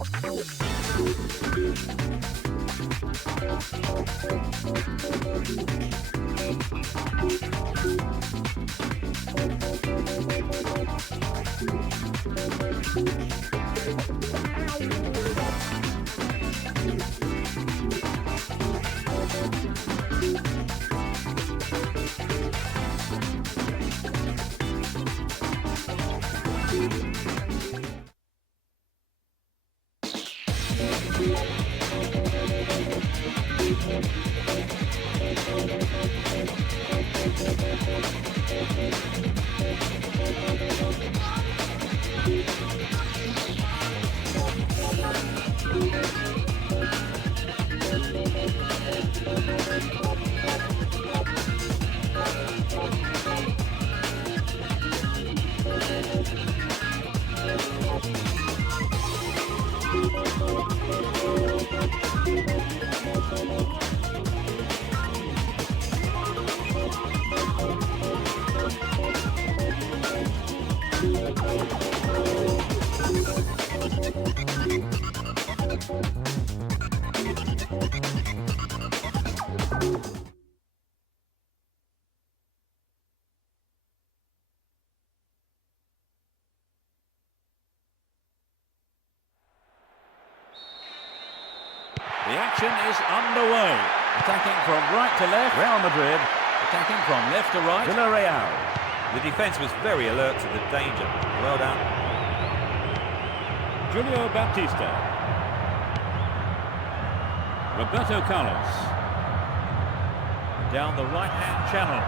The action is underway. Attacking from right to left, Real Madrid. Attacking from left to right, Villarreal. The defence was very alert to the danger. Well done. Julio Baptista. Roberto Carlos. Down the right-hand channel.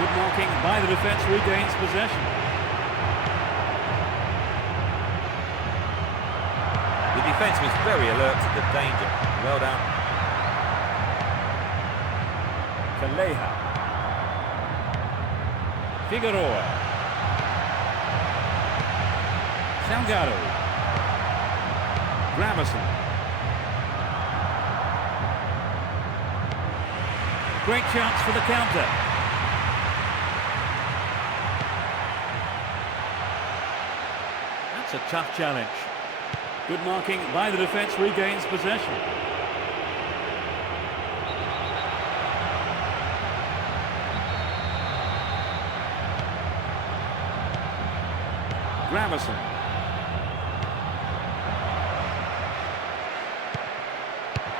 Good marking by the defence, regains possession. The defence was very alert to the danger. Well done. Calleja. Figueroa. Salgado. Gravison. Great chance for the counter. That's a tough challenge. Good marking by the defence, regains possession. Gravison.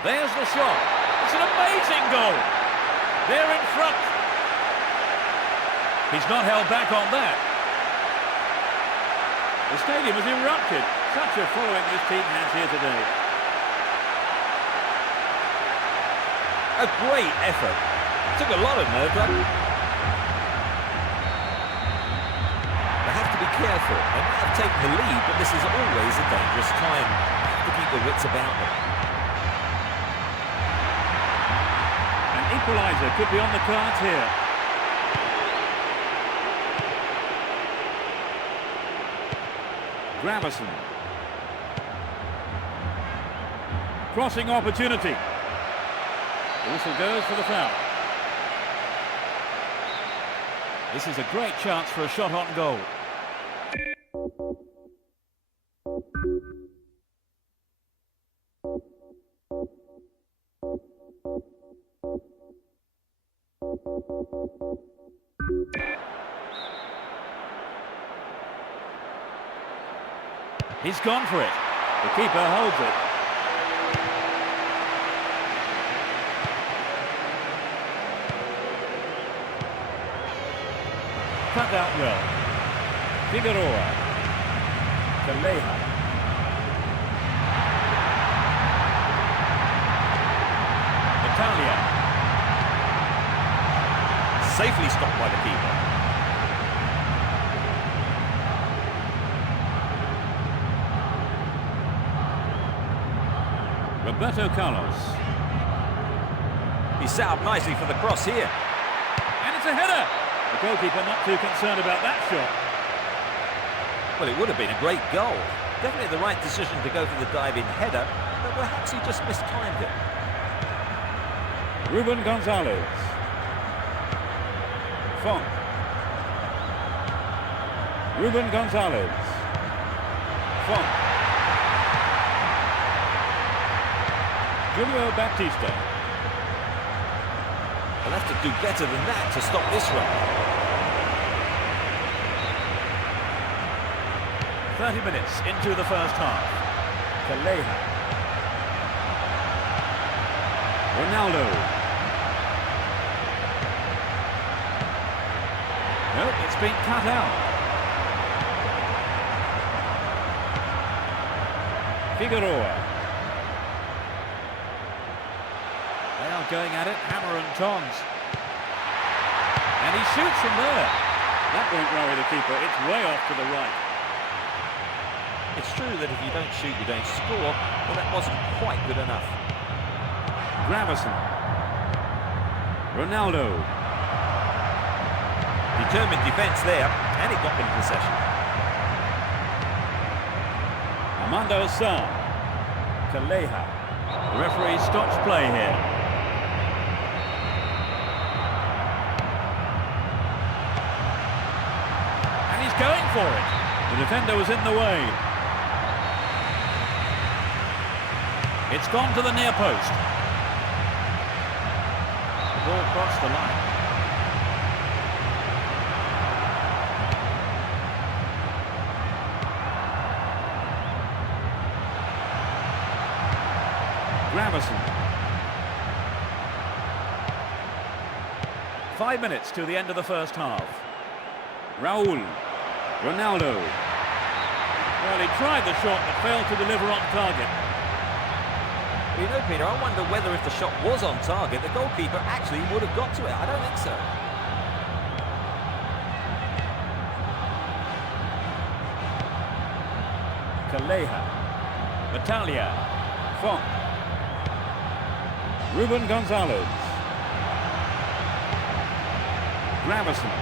There's the shot. It's an amazing goal. They're in front. He's not held back on that. The stadium has erupted. Such a following this team has here today. A great effort. Took a lot of nerve. They have to be careful. They might have taken the lead, but this is always a dangerous time. They have to keep their wits about them. An equaliser could be on the cards here. Gravison. Crossing opportunity. The whistle goes for the foul. This is a great chance for a shot on goal. He's gone for it. The keeper holds it. Cut out well. Figueroa. Calleja. Italia. Safely stopped by the keeper. Roberto Carlos. He's set up nicely for the cross here. And it's a header! The goalkeeper not too concerned about that shot. Well, it would have been a great goal. Definitely the right decision to go for the dive-in header, but perhaps he just mistimed it. Ruben Gonzalez. Font. Ruben Gonzalez. Font. Julio Baptista. They'll have to do better than that to stop this run. 30 minutes into the first half. Calleja. Ronaldo. Nope, it's been cut out. Figueroa. They are going at it, hammer and tongs. And he shoots from there. That won't worry the keeper, it's way off to the right. It's true that if you don't shoot, you don't score, but that wasn't quite good enough. Gravesen. Ronaldo. Determined defence there, and it got them possession. Armando Sarr. Calleja. The referee stops play here. And he's going for it. The defender was in the way. It's gone to the near post. The ball crossed the line. Gravesen. 5 minutes to the end of the first half. Raul. Ronaldo. Well, he tried the shot but failed to deliver on target. You know, Peter, I wonder whether if the shot was on target, the goalkeeper actually would have got to it. I don't think so. Calleja. Battaglia. Font. Ruben Gonzalez. Gravesen.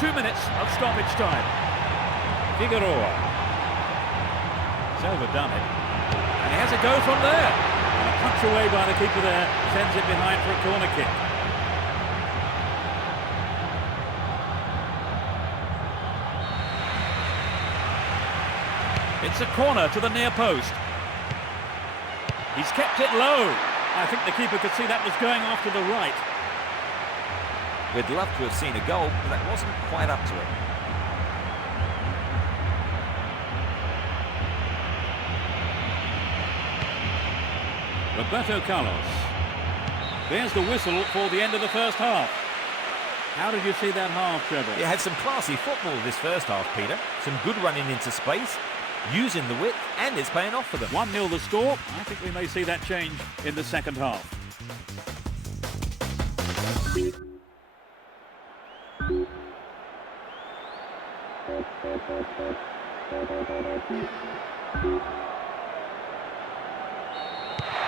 2 minutes of stoppage time. Figueroa. He's overdone it. And he has a go from there. And a punch away by the keeper there sends it behind for a corner kick. It's a corner to the near post. He's kept it low. I think the keeper could see that was going off to the right. We'd love to have seen a goal, but that wasn't quite up to it. Roberto Carlos. There's the whistle for the end of the first half. How did you see that half, Trevor? It had some classy football this first half, Peter. Some good running into space, using the width, and it's paying off for them. 1-0 the score. I think we may see that change in the second half.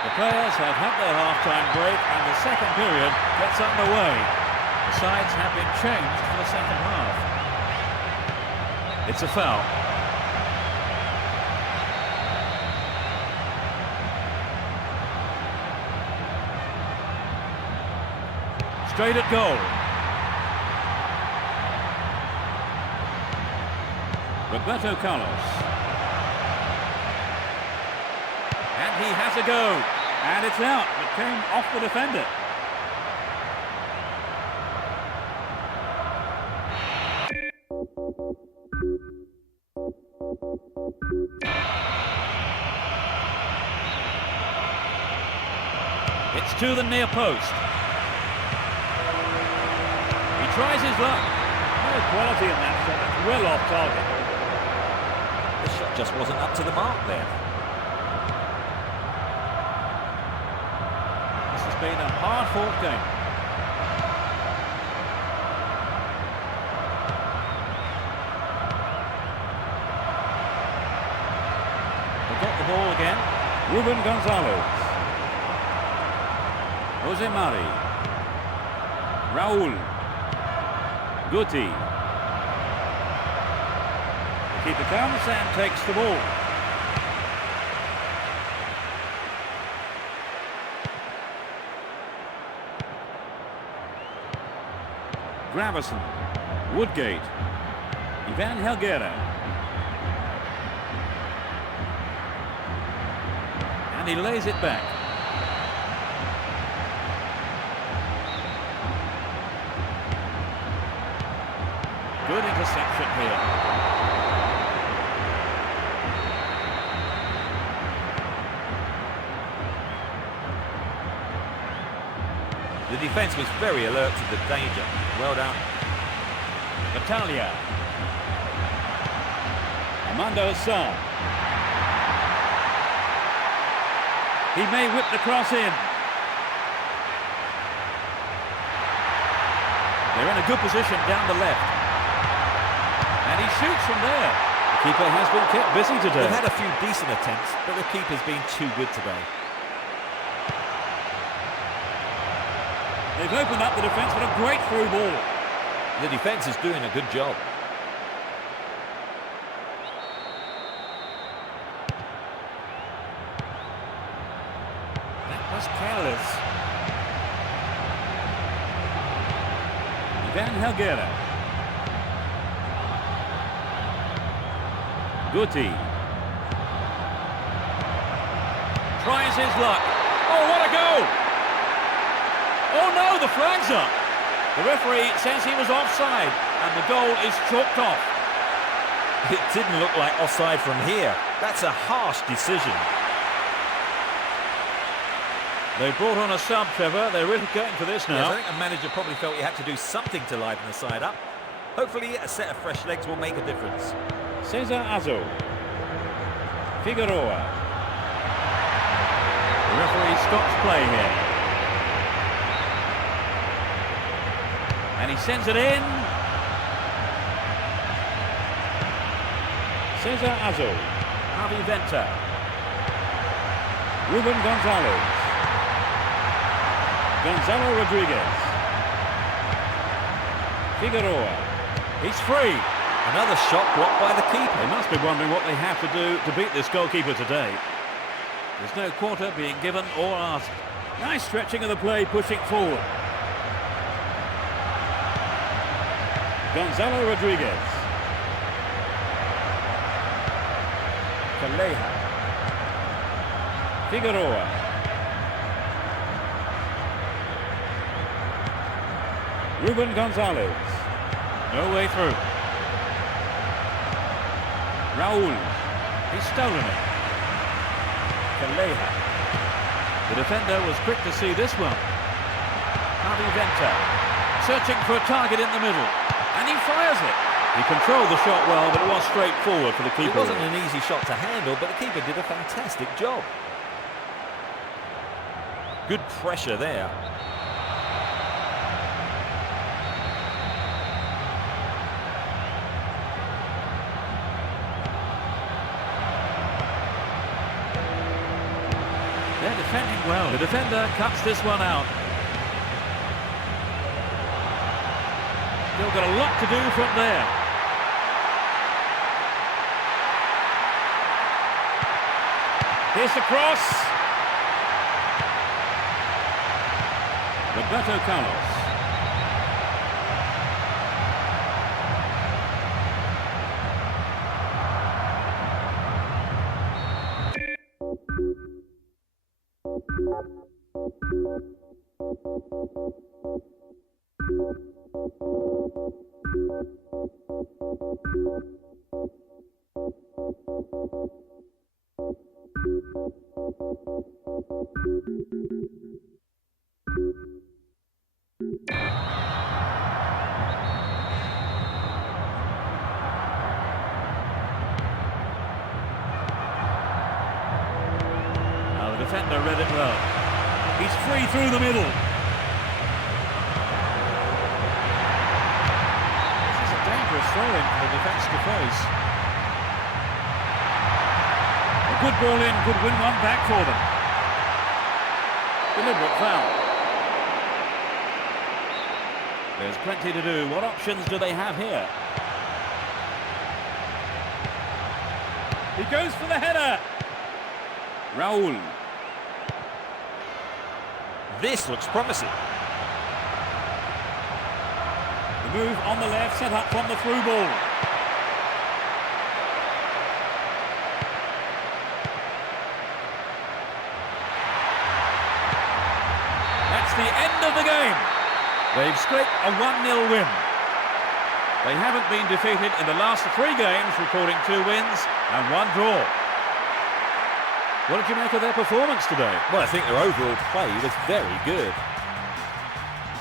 The players have had their half-time break and the second period gets underway. The sides have been changed for the second half. It's a foul. Straight at goal. Roberto Carlos. And he has a go. And it's out. It came off the defender. It's to the near post. He tries his luck. No quality in that shot. It's well off target. The shot just wasn't up to the mark there. This has been a hard-fought game. They've got the ball again. Ruben Gonzalez. Jose Mari. Raul. Guti. The keeper comes and takes the ball. Gravesen. Woodgate. Ivan Helguera. And he lays it back. Good interception here. The defence was very alert to the danger. Well done. Battaglia. Armando Sarr. He may whip the cross in. They're in a good position down the left. And he shoots from there. The keeper has been kept busy today. They've had a few decent attempts, but the keeper's been too good today. They've opened up the defence with a great through ball. The defence is doing a good job. That was careless. Ivan Helguera. Guti. Tries his luck. Oh, what a goal! Oh no, the flag's up. The referee says he was offside, and the goal is chalked off. It didn't look like offside from here. That's a harsh decision. They brought on a sub, Trevor. They're really going for this Yes, now. I think the manager probably felt he had to do something to liven the side up. Hopefully a set of fresh legs will make a difference. Cesar Azzo. Figueroa. The referee stops play here. And he sends it in. Cesar Azzo. Javi Venta. Ruben Gonzalez. Gonzalo Rodriguez. Figueroa. He's free. Another shot blocked by the keeper. They must be wondering what they have to do to beat this goalkeeper today. There's no quarter being given or asked. Nice stretching of the play, pushing forward. Gonzalo Rodriguez. Calleja. Figueroa. Ruben Gonzalez. No way through. Raul. He's stolen it. Calleja. The defender was quick to see this one. Javi Venta. Searching for a target in the middle. And he fires it. He controlled the shot well, but it was straightforward for the keeper. It wasn't an easy shot to handle, but the keeper did a fantastic job. Good pressure there. They're defending well. The defender cuts this one out. Still got a lot to do from there. Here's the cross. Roberto Carlos. Now the defender read it well. He's free through the middle. This is a dangerous throw-in for the defence to face. A good ball in could win one back for them. Deliberate foul. There's plenty to do. What options do they have here? He goes for the header. Raul. This looks promising. The move on the left, set up from the through ball. They've scraped a 1-0 win. They haven't been defeated in the last 3 games, recording 2 wins and 1 draw. What did you make of their performance today? Well, I think their overall play was very good.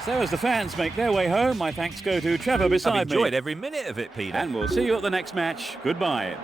So as the fans make their way home, my thanks go to Trevor beside me. I've enjoyed every minute of it, Peter. And we'll see you at the next match. Goodbye.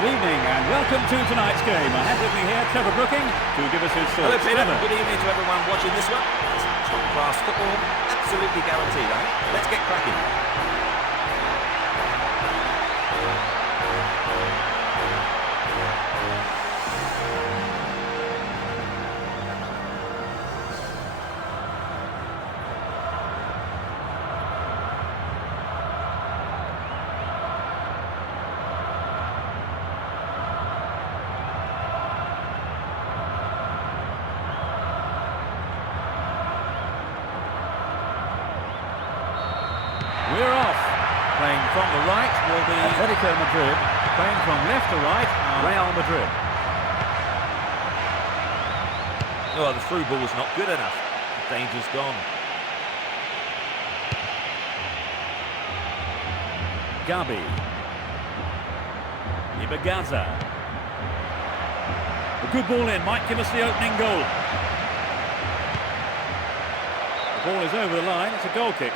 Good evening and welcome to tonight's game. I have with me here Trevor Brooking to give us his thoughts. Hello, Peter. Trevor. Good evening to everyone watching this one. It's top-class football, absolutely guaranteed, eh? Let's get cracking. We're off. Playing from the right will be Atletico Madrid. Playing from left to right, Real Madrid. Oh, the through ball's not good enough. The danger's gone. Gabi. Ibagaza. A good ball in, might give us the opening goal. The ball is over the line, it's a goal kick.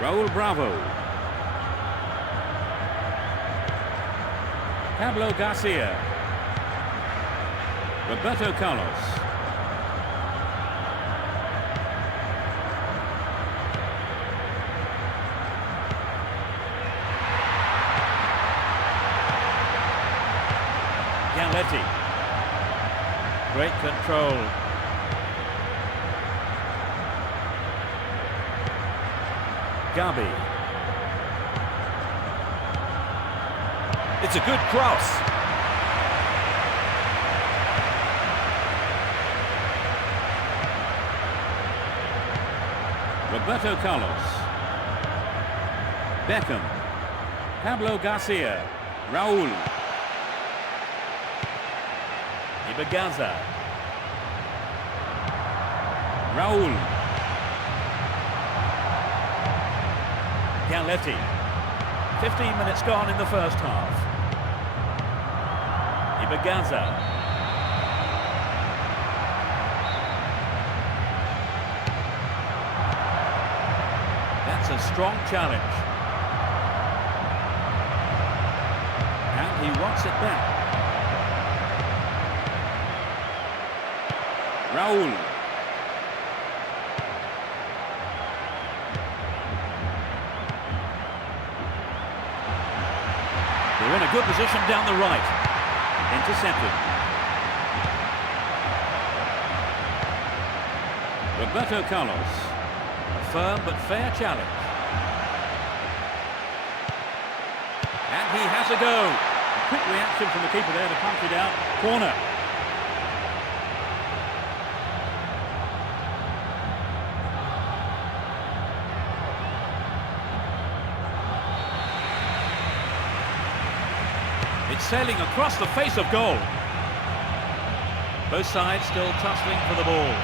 Raul Bravo. Pablo Garcia. Roberto Carlos. Galletti. Great control. Gabi. It's a good cross. Roberto Carlos. Beckham. Pablo Garcia. Raul. Ibergaza. Raul. Galletti. 15 minutes gone in the first half. Ibergaza. That's a strong challenge. And he wants it back. Raul. They're in a good position down the right. Intercepted. Roberto Carlos. A firm but fair challenge. And he has a go. A quick reaction from the keeper there to punch it out. Corner. It's sailing across the face of goal. Both sides still tussling for the ball.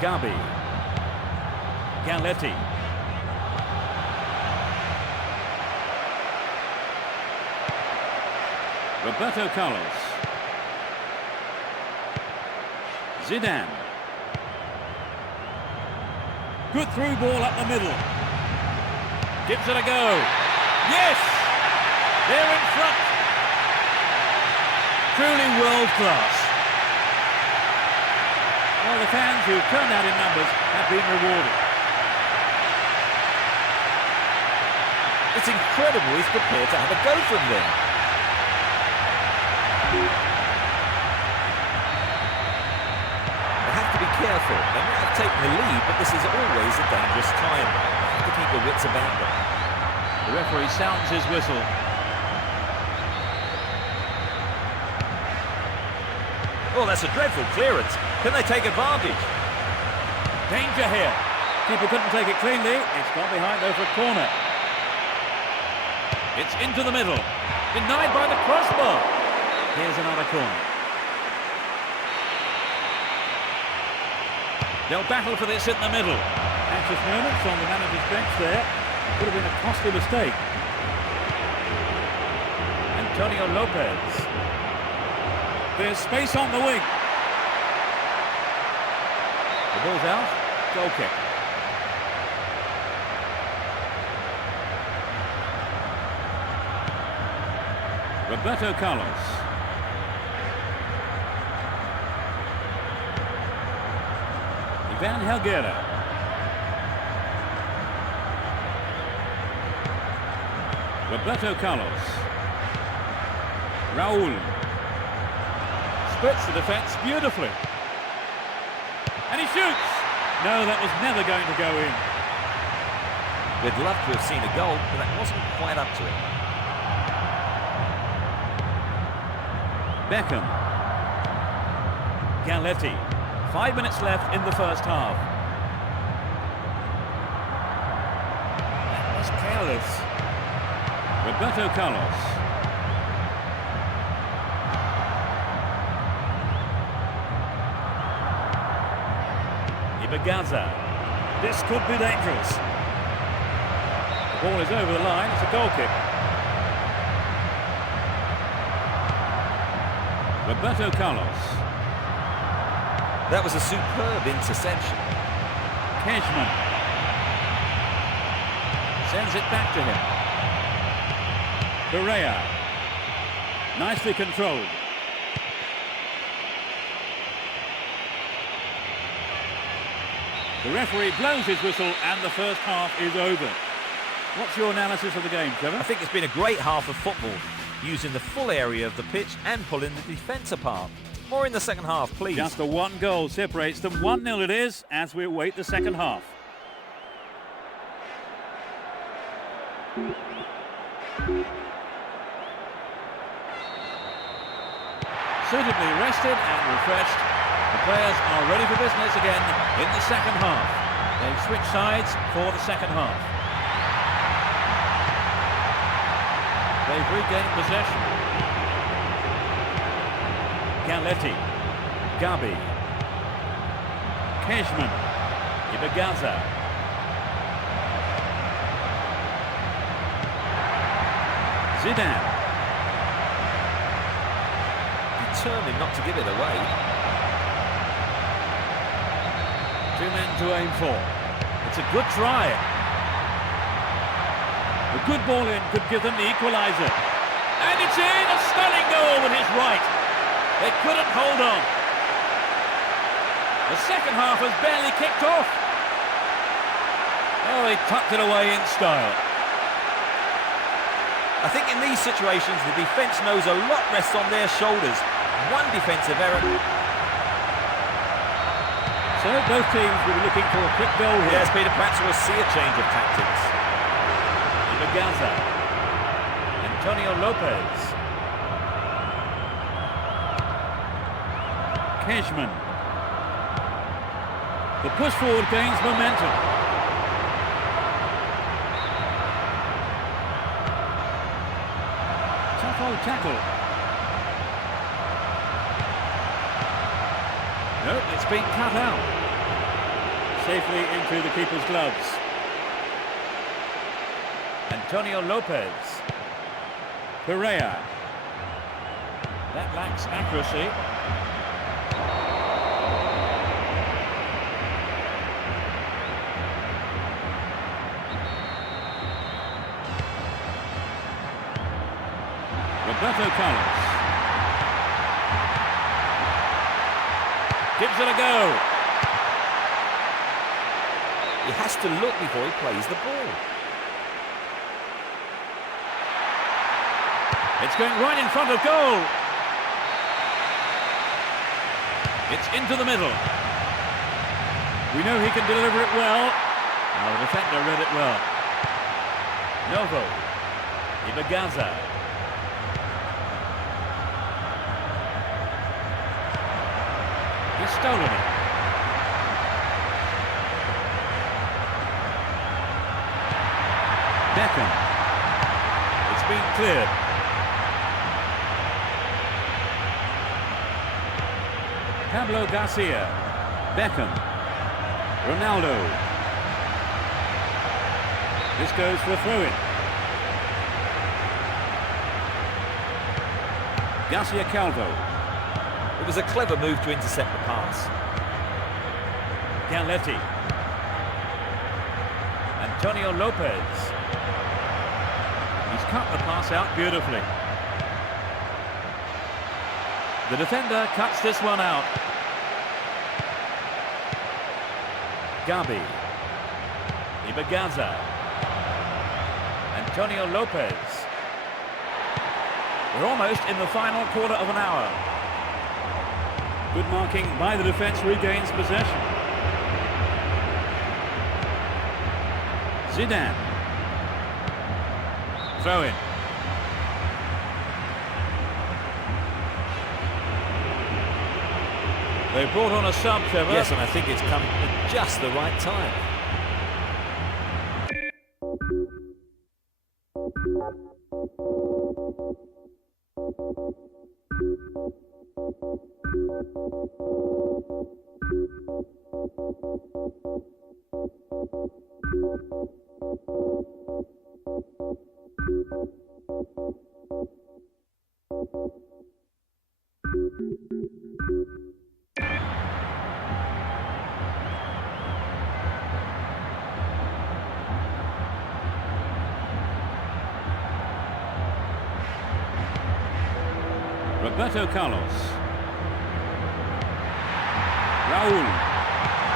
Gabi. Galletti. Roberto Carlos. Zidane. Good through ball up the middle. Gives it a go. Yes! They're in front. Truly world class. Well, the fans who turned out in numbers have been rewarded. It's incredible he's prepared to have a go from there. They have to be careful. They might have taken the lead, but this is always a dangerous time. They have to keep their wits about them. The referee sounds his whistle. Oh, that's a dreadful clearance. Can they take advantage? Danger here. Keeper couldn't take it cleanly. It's gone behind though for a corner. It's into the middle. Denied by the crossbar. Here's another corner. They'll battle for this in the middle. Anxious moments on the manager's bench there. Could have been a costly mistake. Antonio Lopez. There's space on the wing. The ball's out. Goal kick. Roberto Carlos. Ivan Helguera. Roberto Carlos. Raul. Splits the defence beautifully. And he shoots! No, that was never going to go in. We'd love to have seen a goal, but that wasn't quite up to it. Beckham. Galletti. 5 minutes left in the first half. That was careless. Roberto Carlos. Ibergaza. This could be dangerous. The ball is over the line. It's a goal kick. Roberto Carlos. That was a superb interception. Cashman. Sends it back to him. Correa. Nicely controlled. The referee blows his whistle and the first half is over. What's your analysis of the game, Trevor? I think it's been a great half of football, using the full area of the pitch and pulling the defence apart. More in the second half, please. Just a one goal separates them. 1-0 it is as we await the second half. suitably rested and refreshed. The players are ready for business again in the second half. They've switched sides for the second half. They've regained possession. Galletti, Gabi, Kejman, Ibegaza, Zidane. Determined not to give it away. 2 men to aim for. It's a good try. A good ball in could give them the equaliser. And it's in! A stunning goal with his right. They couldn't hold on. The second half has barely kicked off. Oh, he tucked it away in style. I think in these situations, the defence knows a lot rests on their shoulders. One defensive error. So both teams will be looking for a quick goal here. Yes, Peter, perhaps we'll see a change of tactics. Ibegaza, Antonio Lopez, Kejman. The push forward gains momentum. Tough old tackle. Nope, it's been cut out. Safely into the keeper's gloves. Antonio Lopez. Pereira. That lacks accuracy. Roberto Carlos. Gives it a go. He has to look before he plays the ball. It's going right in front of goal. It's into the middle. We know he can deliver it well. Now the defender read it well. Novo. Ibegaza. He's stolen it. Beckham. It's been cleared. Pablo Garcia. Beckham. Ronaldo. This goes for a throw-in. Garcia Calvo. It was a clever move to intercept the pass. Galletti. Antonio Lopez. He's cut the pass out beautifully. The defender cuts this one out. Gabi. Ibegaza. Antonio Lopez. We're almost in the final quarter of an hour. Good marking by the defence, regains possession. Zidane. Throw in. They brought on a sub, Trevor. Yes, and I think it's come at just the right time. Roberto Carlos. Raul.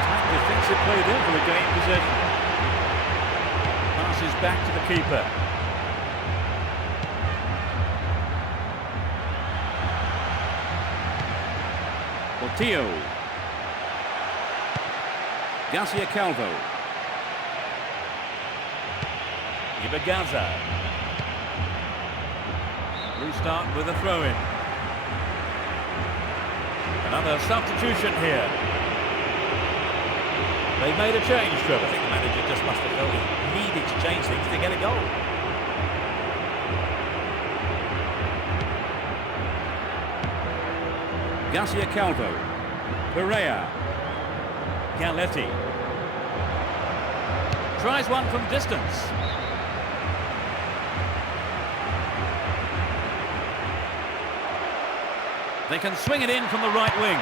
Tight defensive play there for the game possession. Passes back to the keeper. Portillo. Garcia Calvo. Ibegaza. Restart with a throw-in. Another substitution here. They've made a change, I Trevor. think the manager just must have felt he needed to change things to get a goal. Garcia Calvo. Pereira. Galletti. Tries one from distance. They can swing it in from the right wing.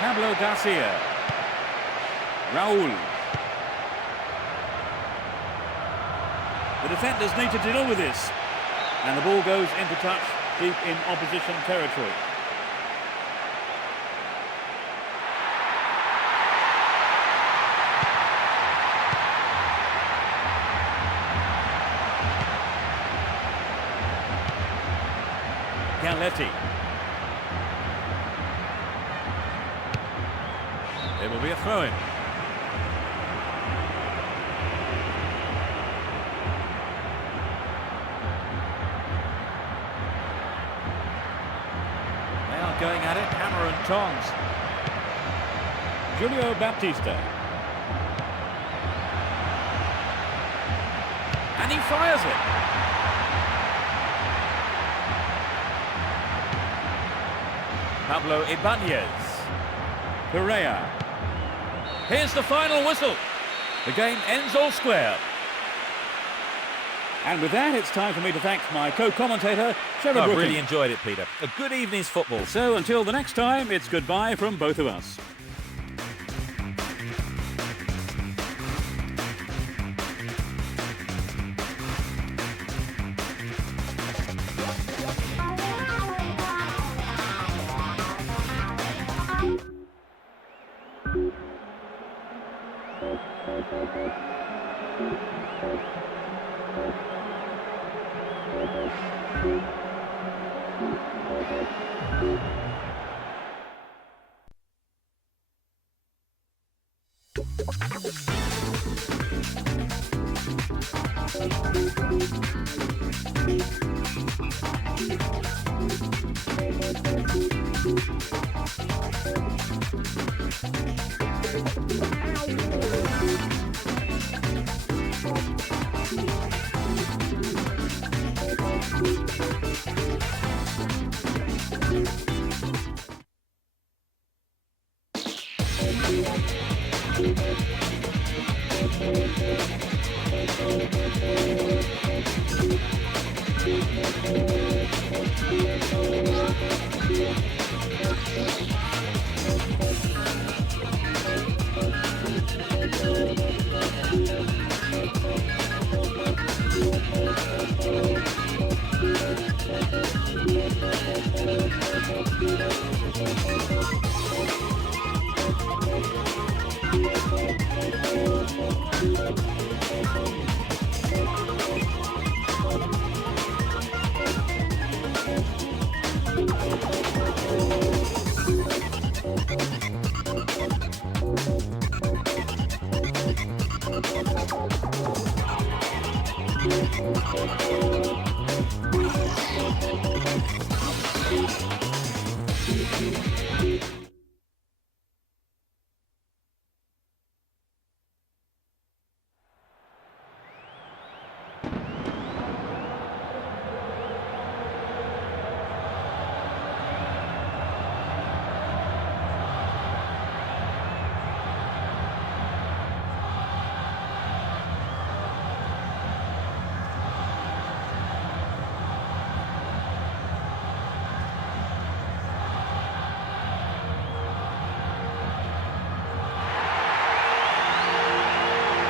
Pablo Garcia. Raul. The defenders need to deal with this. And the ball goes into touch deep in opposition territory. Galletti. It will be a throw-in. They are going at it, hammer and tongs. Julio Baptista. And he fires it. Pablo Ibanez. Pereira. Here's the final whistle. The game ends all square. And with that, it's time for me to thank my co-commentator, Trevor I've Brooking. really enjoyed it, Peter. A good evening's football. So until the next time, it's goodbye from both of us.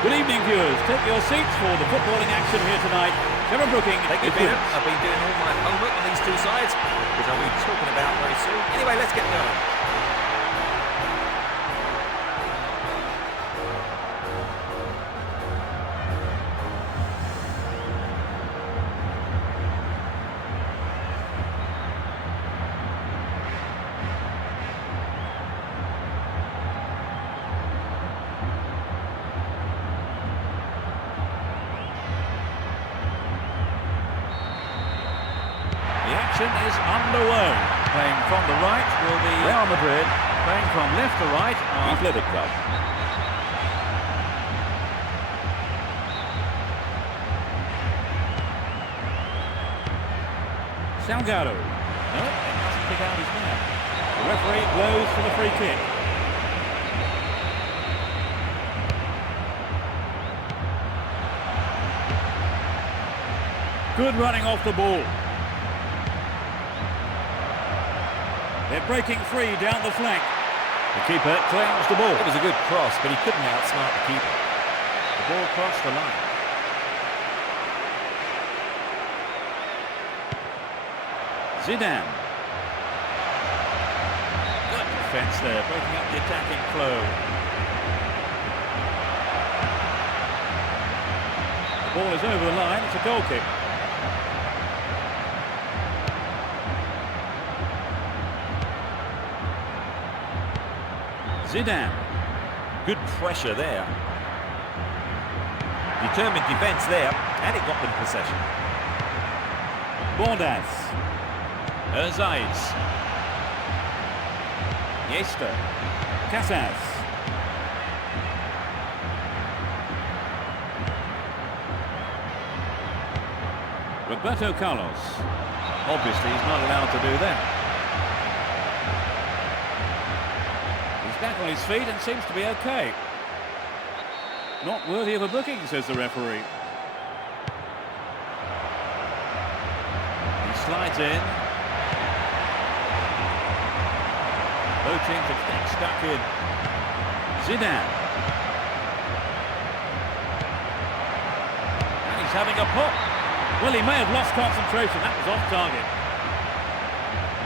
Good evening, viewers. Take your seats for the footballing action here tonight. Trevor Brooking. Thank you, is Peter. with us. I've been doing all my homework on these two sides, which I'll be talking about very soon. Anyway, let's get going. The action is underway. Playing from the right will be Real Madrid. playing from left to right. Athletic Club. Salgado. No, it doesn't pick out his man. The referee blows for the free kick. Good running off the ball. They're breaking free down the flank. The keeper claims the ball. It was a good cross, but he couldn't outsmart the keeper. The ball crossed the line. Zidane. Good defence there, breaking up the attacking flow. The ball is over the line, it's a goal kick. Zidane. Good pressure there. Determined defence there, and it got them possession. Bordas. Zayt. Iniesta. Casas. Roberto Carlos. Obviously he's not allowed to do that. He's back on his feet and seems to be okay. Not worthy of a booking, says the referee. He slides in. Both teams are getting stuck in. Zidane. And he's having a pop. Well, he may have lost concentration. That was off target.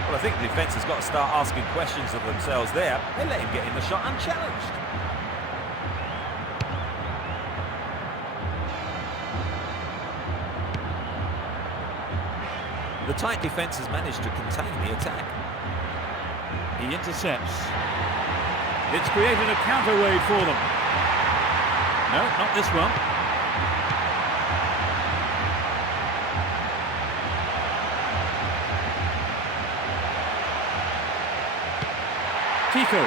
Well, I think the defence has got to start asking questions of themselves there. They let him get in the shot unchallenged. The tight defence has managed to contain the attack. He intercepts. It's created a counter wave for them. No, not this one. Tico.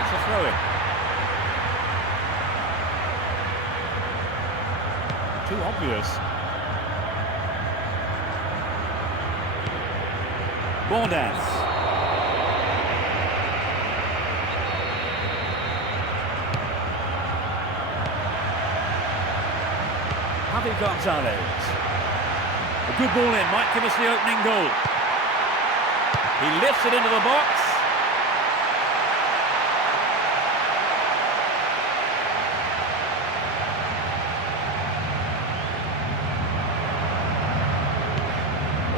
It's a throw-in. Too obvious. Bordas. Javi Gonzalez. A good ball in, might give us the opening goal. He lifts it into the box.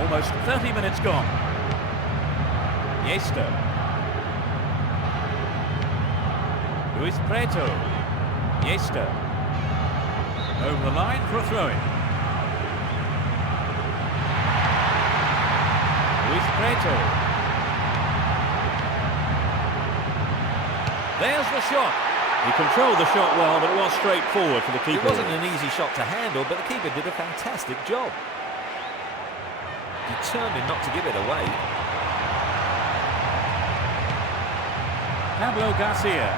Almost 30 minutes gone. Iniesta. Luis Prieto. Iniesta. Over the line for a throw-in. Luis Prieto. There's the shot. He controlled the shot well, but it was straightforward for the keeper. It wasn't an easy shot to handle, but the keeper did a fantastic job. Determined not to give it away. Pablo Garcia.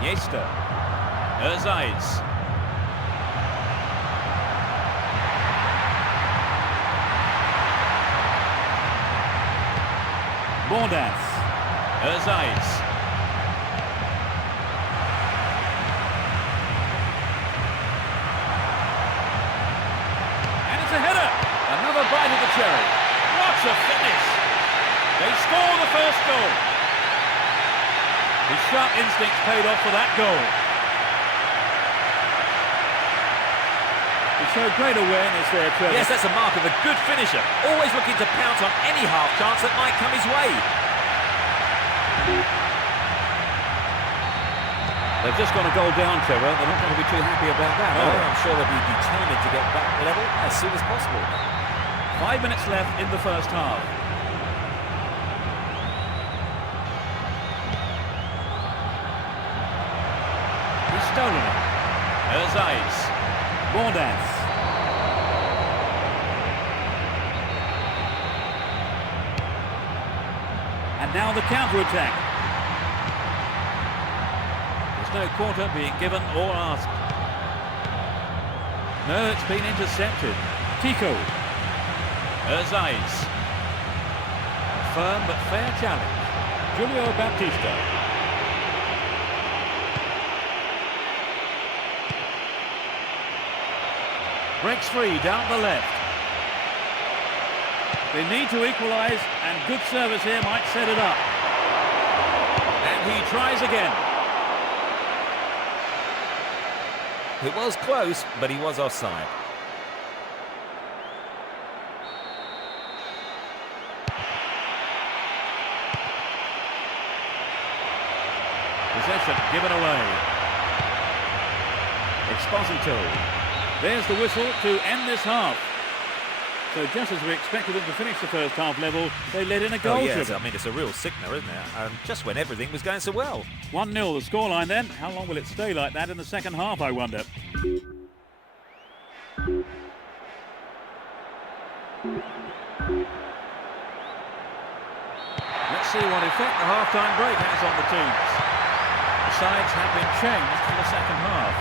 Iniesta. Zayt. Bordas. Zayt. And it's a header. Another bite of the cherry. What a finish. They score the first goal. His sharp instincts paid off for that goal. He showed great awareness there, Trevor. Yes, that's a mark of a good finisher. Always looking to pounce on any half chance that might come his way. They've just got a goal down, Trevor. They're not going to be too happy about that, No, are they? I'm sure they'll be determined to get back level as soon as possible. 5 minutes left in the first half. stolen it. Erzaiz. Bordas. And now the counter-attack. There's no quarter being given or asked. No, it's been intercepted. Tico. Erzaiz. A firm but fair challenge. Julio Baptista. Breaks free down the left. They need to equalise, and good service here might set it up. And he tries again. It was close, but he was offside. Possession given away. Exposito. There's the whistle to end this half. So just as we expected them to finish the first half level, they let in a goal. Oh yes, to them. I mean, it's a real sickener, isn't it? Just when everything was going so well. 1-0 the scoreline then. How long will it stay like that in the second half, I wonder? Let's see what effect the half-time break has on the teams. The sides have been changed for the second half.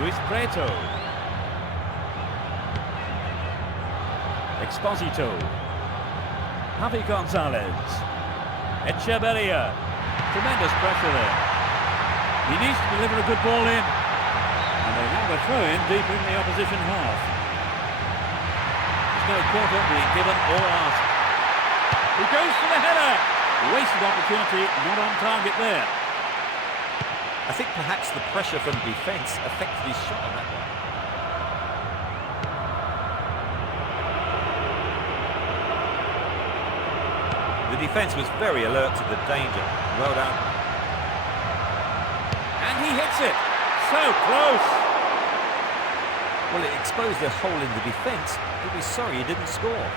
Luis Preto. Exposito. Javi Gonzalez. Echeverria. Tremendous pressure there. He needs to deliver a good ball in. And they have a throw-in deep in the opposition half. There's no quarter being given or asked. He goes for the header. Wasted opportunity, not on target there. I think perhaps the pressure from defence affected his shot on that one. The defence was very alert to the danger. Well done. And he hits it. So close. Well, it exposed a hole in the defence. He'll be sorry he didn't score.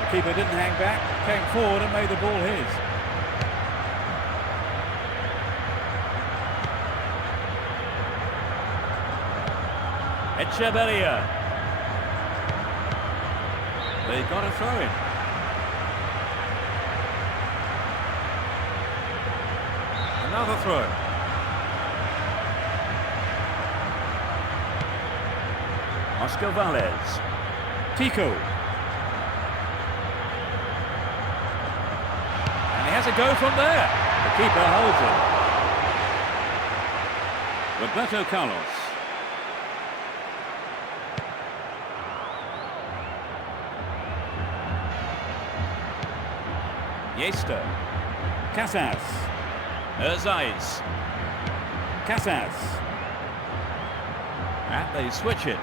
The keeper didn't hang back, came forward and made the ball his. Echeverria. They got a throw in. Another throw. Oscar Valles. Tico. And he has a go from there. The keeper holds it. Roberto Carlos. Yester. Casas. Erzaiz. Casas. And they switch it.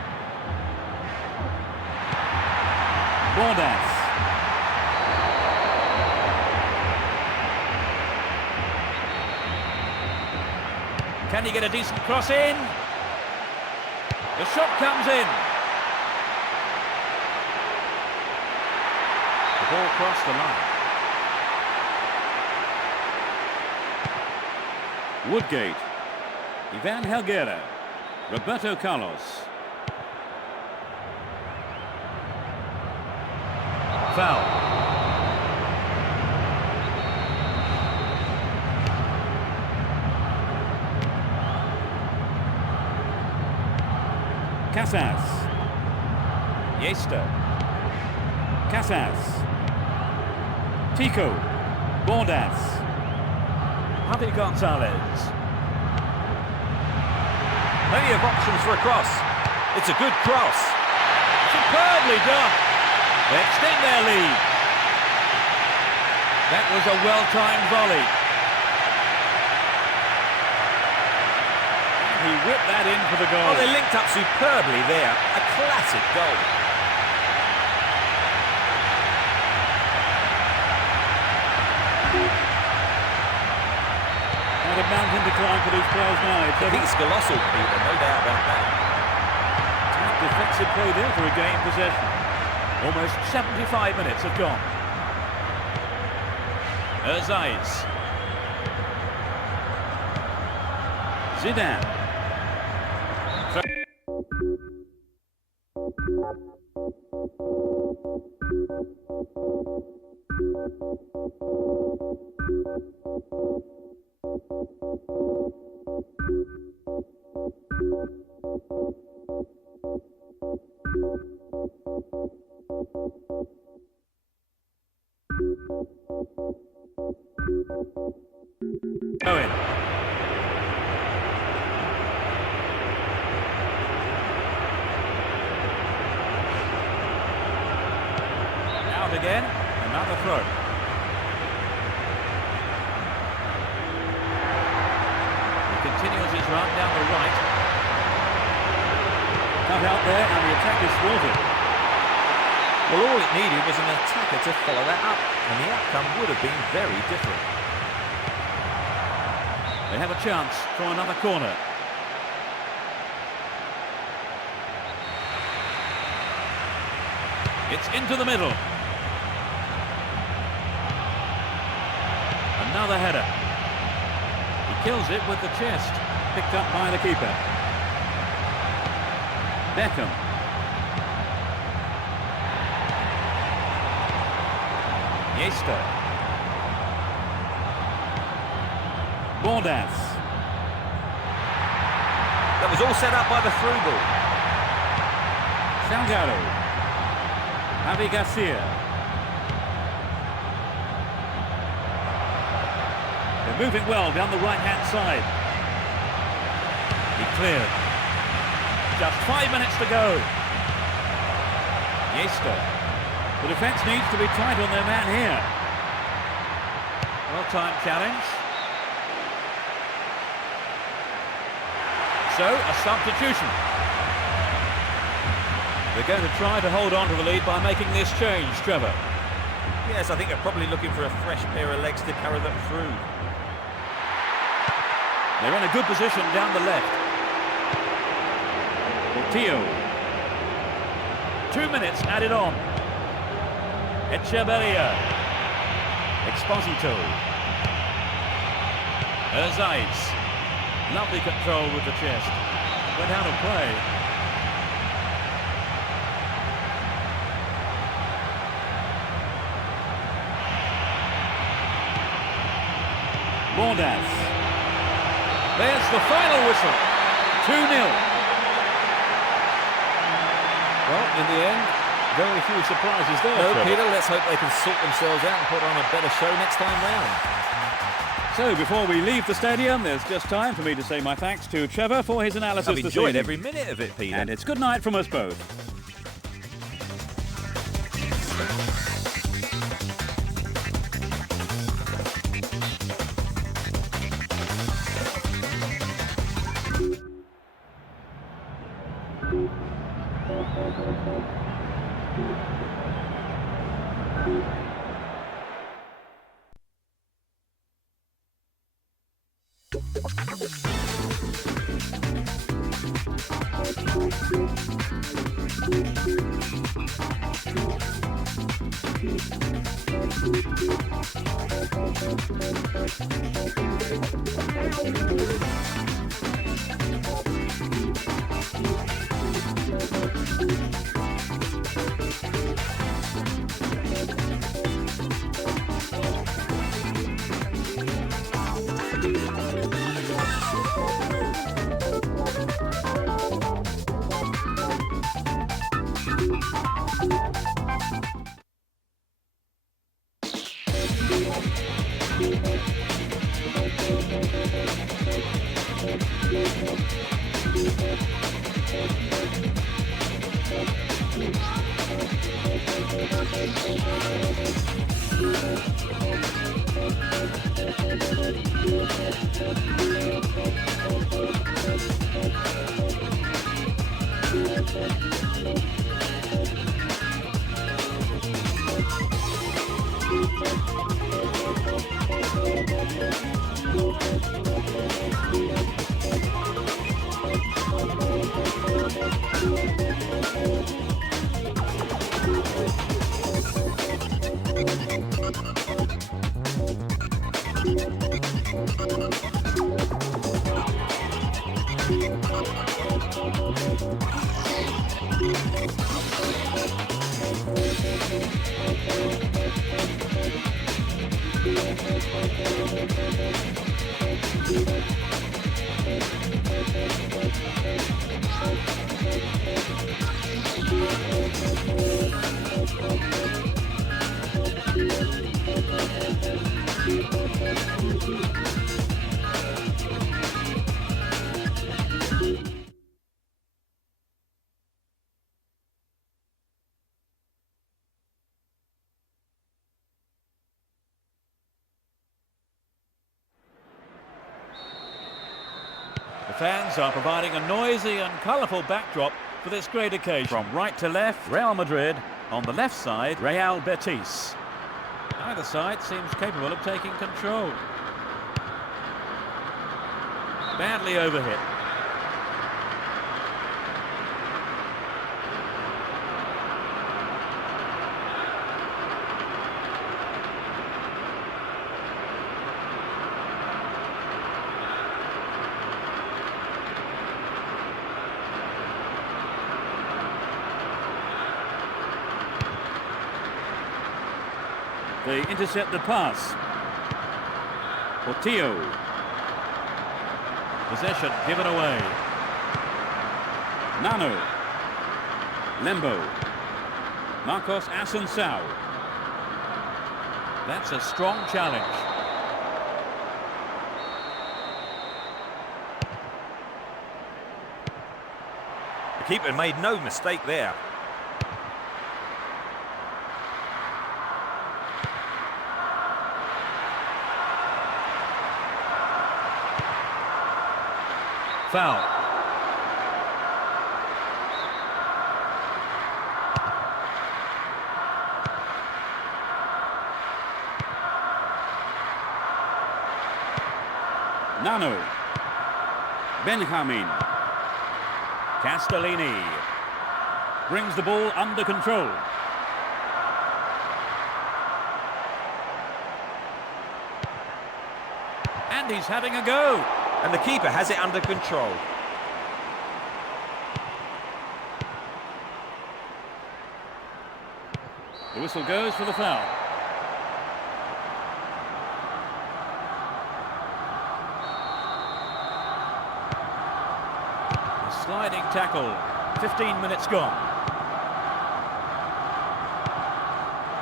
Bordas. Can he get a decent cross in? The shot comes in. The ball crossed the line. Woodgate. Ivan Helguera. Roberto Carlos. Foul. Casas. Yester. Casas. Tico. Bordas. Javi Gonzalez. Plenty of options for a cross. It's a good cross. Superbly done. They extend their lead. That was a well-timed volley. And he whipped that in for the goal. Oh, they linked up superbly there. A classic goal. Not a mountain to climb for these players now. He's colossal, Peter, no doubt about that. defensive play there to regain possession. Almost 75 minutes have gone. Zayt. Zidane. Owen. Out again, another throw. He continues his run down the right. Cut out there and the attack is thwarted. Well, all it needed was an attacker to follow that up, and the outcome would have been very different. They have a chance for another corner. It's into the middle. Another header. He kills it with the chest. Picked up by the keeper. Beckham. Iniesta. Bordas. That was all set up by the through ball. Salgado. Javi Garcia. They're moving well down the right-hand side. He cleared. Just 5 minutes to go. Iniesta. The defence needs to be tight on their man here. Well-timed challenge. So, a substitution. They're going to try to hold on to the lead by making this change, Trevor. Yes, I think they're probably looking for a fresh pair of legs to carry them through. They're in a good position down the left. Portillo. 2 minutes added on. Echeverria. Exposito. Zayt. Lovely control with the chest. Went out of play. Bordas. There's the final whistle. 2-0. Well, in the end, very few surprises there. No, Trevor. Peter, let's hope they can sort themselves out and put on a better show next time round. So, before we leave the stadium, there's just time for me to say my thanks to Trevor for his analysis I've this enjoyed evening. every minute of it, Peter. And it's good night from us both. The fans are providing a noisy and colourful backdrop for this great occasion. From right to left, Real Madrid. On the left side, Real Betis. Either side seems capable of taking control. Badly overhit. They intercept the pass. Portillo. Possession given away. Nano. Lembo. Marcos Assunção. That's a strong challenge. The keeper made no mistake there. Foul. Nano. Benjamin. Castellini. Brings the ball under control. And he's having a go. And the keeper has it under control. The whistle goes for the foul. A sliding tackle. 15 minutes gone.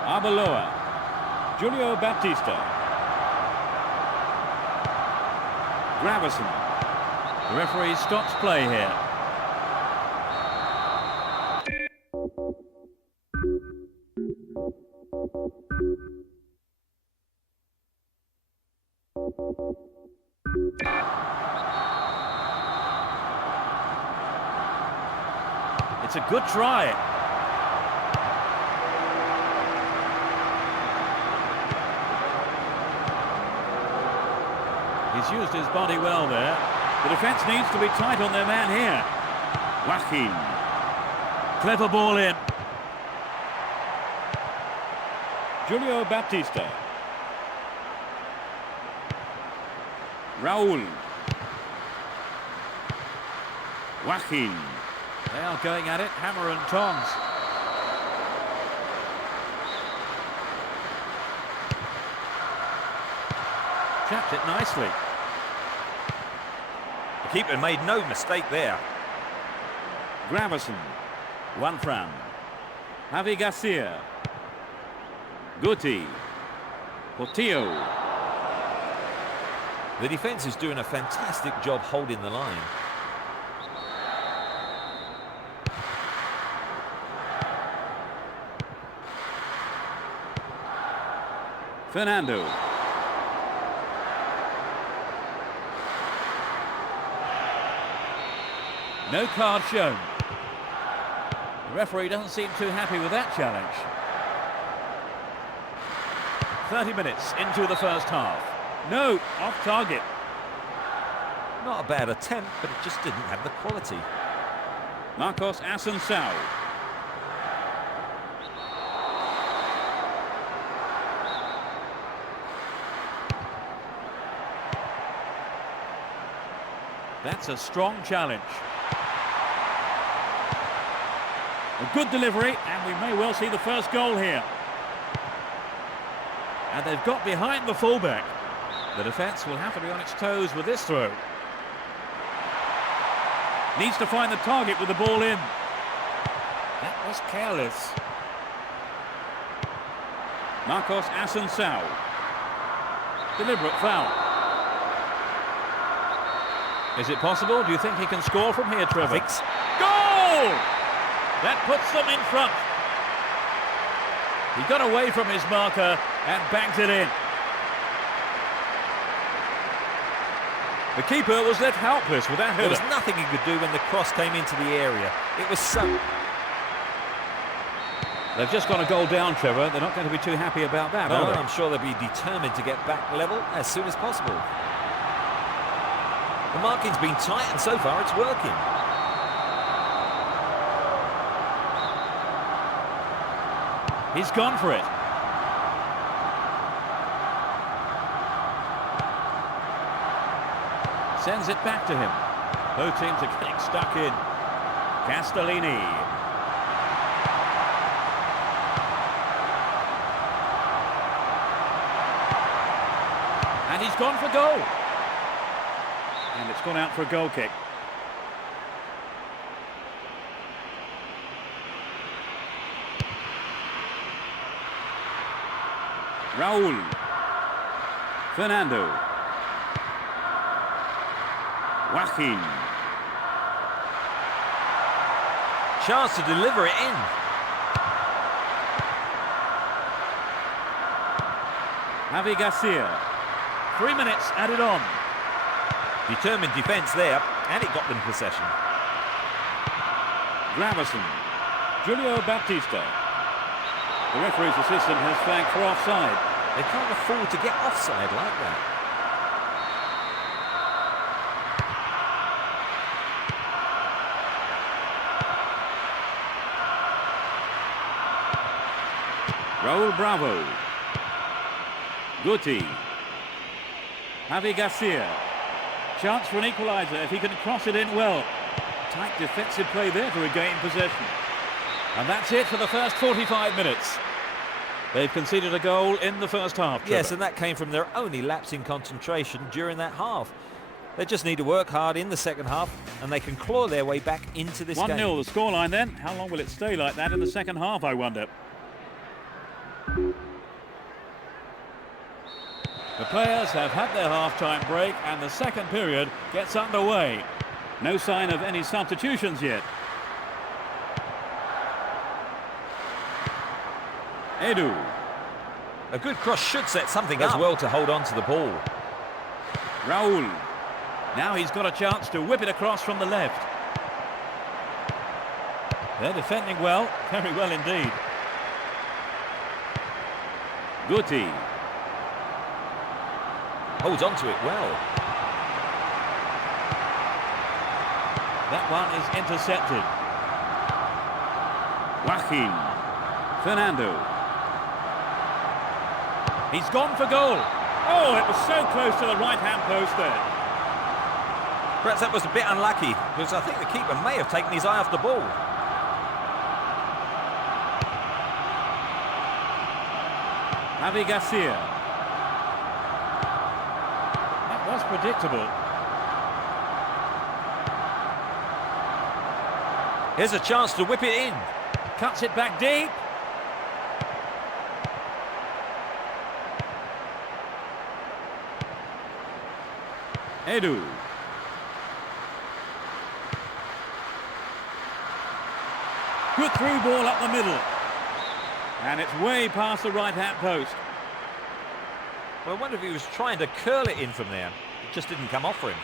Arbeloa. Julio Baptista. Gravison. The referee stops play here. It's a good try. He's used his body well there. The defence needs to be tight on their man here. Joaquin. Clever ball in. Julio Baptista. Raul. Joaquin. They are going at it, hammer and tongs. Chapped it nicely. The keeper made no mistake there. Gravison. Juanfran. Javi Garcia. Guti. Portillo. The defence is doing a fantastic job holding the line. Fernando. No card shown. The referee doesn't seem too happy with that challenge. 30 minutes into the first half. No, off target. Not a bad attempt, but it just didn't have the quality. Marcos Assunção. That's a strong challenge. A good delivery, and we may well see the first goal here. And they've got behind the fullback. The defence will have to be on its toes with this throw. Needs to find the target with the ball in. That was careless. Marcos Assunção. Deliberate foul. Is it possible? Do you think he can score from here, Trevor? Goal! That puts them in front. He got away from his marker and bangs it in. The keeper was left helpless with that header. There was nothing he could do when the cross came into the area. It was so... They've just gone a goal down, Trevor. They're not going to be too happy about that, No, are they? I'm sure they'll be determined to get back level as soon as possible. The marking's been tight, and so far it's working. He's gone for it. Sends it back to him. Both teams are getting stuck in. Castellini. And he's gone for goal. And it's gone out for a goal kick. Raul. Fernando. Joaquin. Chance to deliver it in. Javi Garcia. 3 minutes added on. Determined defence there, and it got them possession. Gravison. Julio Baptista. The referee's assistant has flagged for offside. They can't afford to get offside like that. Raul Bravo. Guti. Javi Garcia. Chance for an equaliser if he can cross it in well. Tight defensive play there to regain possession. And that's it for the first 45 minutes. They've conceded a goal in the first half, Trevor. Yes, and that came from their only lapse in concentration during that half. They just need to work hard in the second half, and they can claw their way back into this 1-0 game. the scoreline then. How long will it stay like that in the second half, I wonder? The players have had their half-time break and the second period gets underway. No sign of any substitutions yet. Edu. A good cross should set something as well to hold on to the ball. Raul. Now he's got a chance to whip it across from the left. They're defending well, very well indeed. Guti. Holds on to it well. That one is intercepted. Joaquin. Fernando. He's gone for goal. Oh, it was so close to the right-hand post there. Perhaps that was a bit unlucky, because I think the keeper may have taken his eye off the ball. Javi Garcia. That was predictable. Here's a chance to whip it in. Cuts it back deep. Edu. Good through ball up the middle. And it's way past the right-hand post. Well, I wonder if he was trying to curl it in from there. It just didn't come off for him.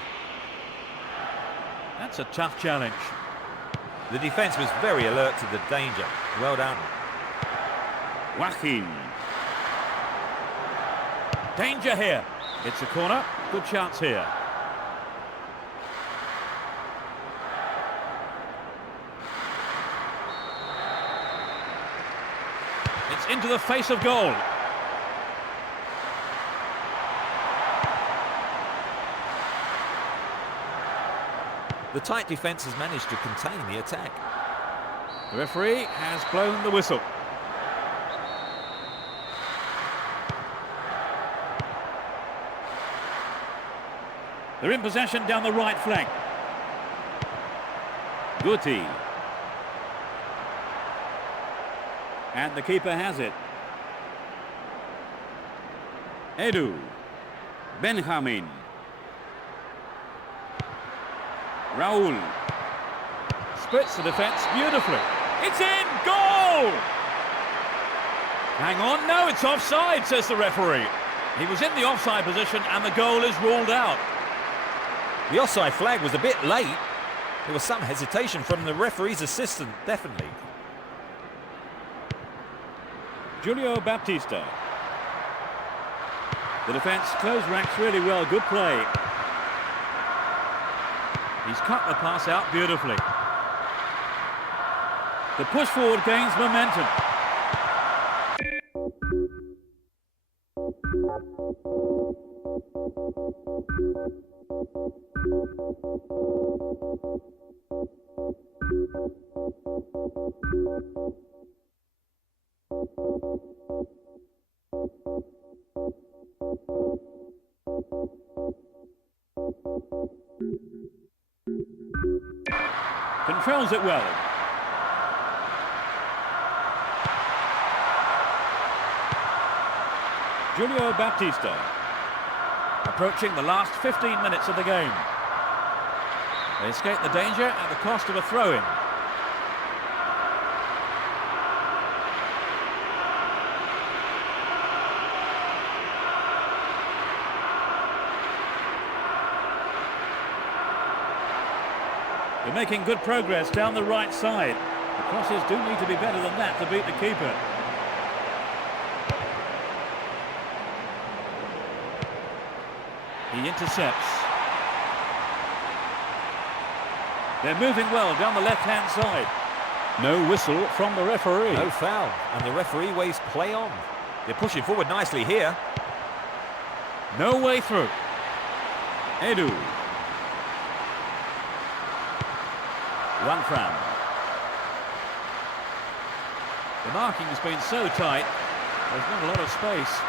That's a tough challenge. The defence was very alert to the danger. Well done. Joaquin. Danger here. It's a corner. Good chance here. It's into the face of goal. The tight defence has managed to contain the attack. The referee has blown the whistle. They're in possession down the right flank. Guti. And the keeper has it. Edu. Benjamin. Raul. Splits the defence beautifully. It's in! Goal! Hang on, no, it's offside, says the referee. He was in the offside position and the goal is ruled out. The offside flag was a bit late. There was some hesitation from the referee's assistant, definitely. Julio Baptista. The defence closed ranks really well, good play. He's cut the pass out beautifully. The push forward gains momentum. Controls it well. Julio Baptista. Approaching the last 15 minutes of the game. They escape the danger at the cost of a throw-in. They're making good progress down the right side. The crosses do need to be better than that to beat the keeper. He intercepts. They're moving well down the left-hand side. No whistle from the referee. No foul, and the referee waves play on. They're pushing forward nicely here. No way through. Edu. Juanfran. The marking has been so tight, there's not a lot of space.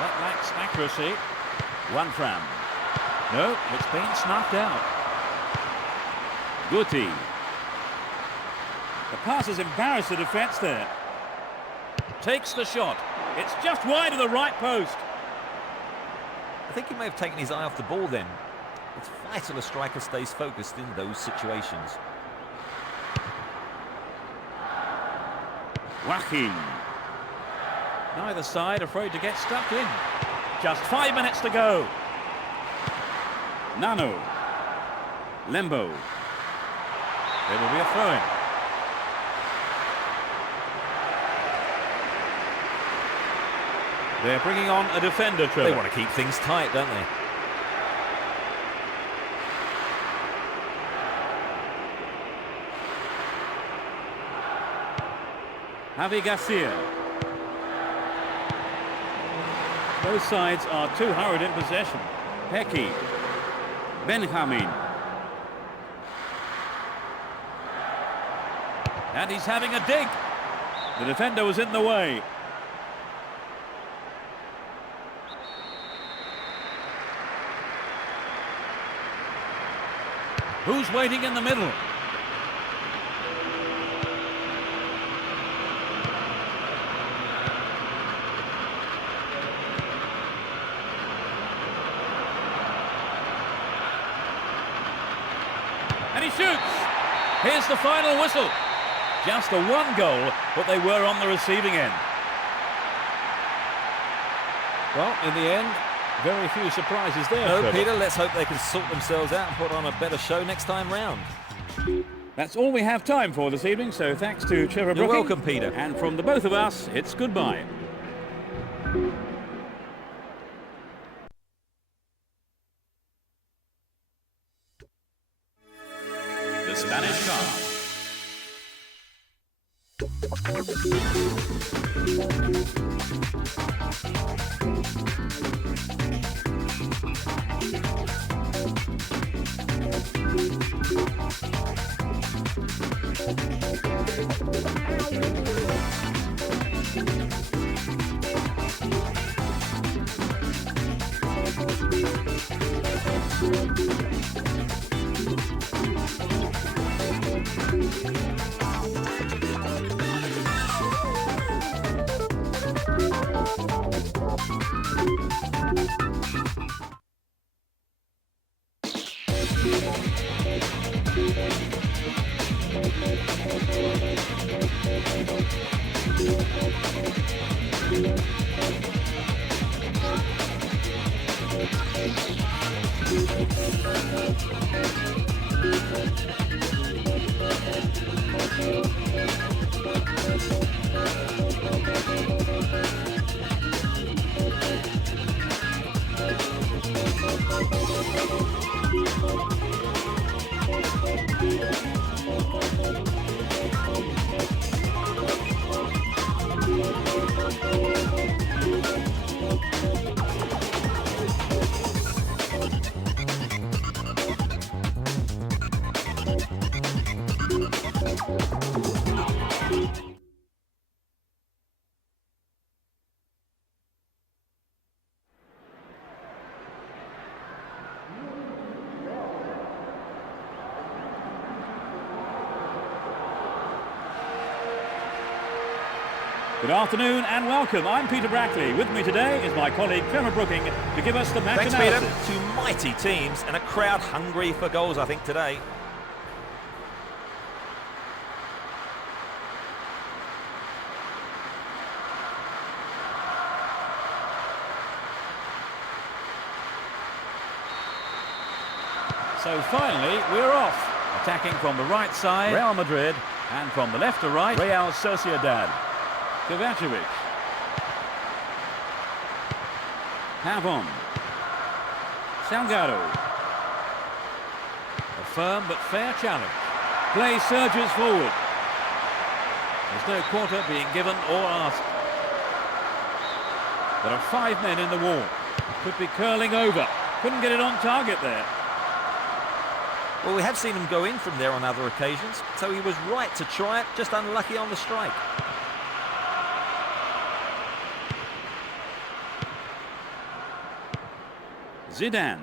That lacks accuracy. Juanfran. No, it's been snuffed out. Guti. The pass has embarrassed the defence there. Takes the shot. It's just wide of the right post. I think he may have taken his eye off the ball then. It's vital a striker stays focused in those situations. Joaquin. Neither side afraid to get stuck in. Just 5 minutes to go. Nano. Lembo. There will be a throw-in. They're bringing on a defender, Trevor. They want to keep things tight, don't they? Javi Garcia. Both sides are too hurried in possession. Pecky. Benjamin. And he's having a dig. The defender was in the way. Who's waiting in the middle? And he shoots. Here's the final whistle. Just a one goal, but they were on the receiving end. Well, in the end, very few surprises there. No, Trevor. Peter, let's hope they can sort themselves out and put on a better show next time round. That's all we have time for this evening, so thanks to Trevor You're Brooking. welcome, Peter. And from the both of us, it's goodbye. The Spanish Cup. Good afternoon and welcome. I'm Peter Brackley. With me today is my colleague Trevor Brooking to give us the match Thanks, analysis. Peter. Two mighty teams and a crowd hungry for goals, I think, today. So finally, we're off. Attacking from the right side, Real Madrid, and from the left to right, Real Sociedad. Kovacevic. Pavon. Salgado. A firm but fair challenge. Play surges forward. There's no quarter being given or asked. There are 5 men in the wall. Could be curling over. Couldn't get it on target there. Well, we have seen him go in from there on other occasions, so he was right to try it, just unlucky on the strike. Zidane.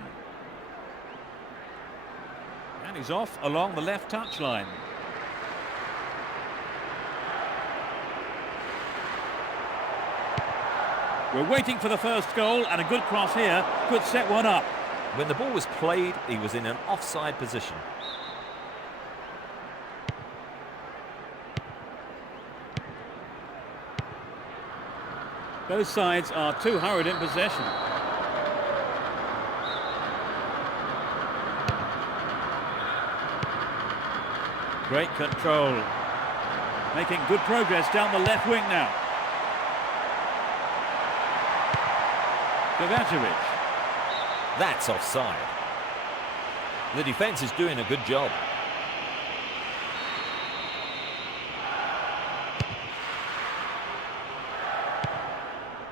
And he's off along the left touchline. We're waiting for the first goal, and a good cross here could set one up. When the ball was played, he was in an offside position. Both sides are too hurried in possession. Great control. Making good progress down the left wing now. Kovacevic. That's offside. The defence is doing a good job.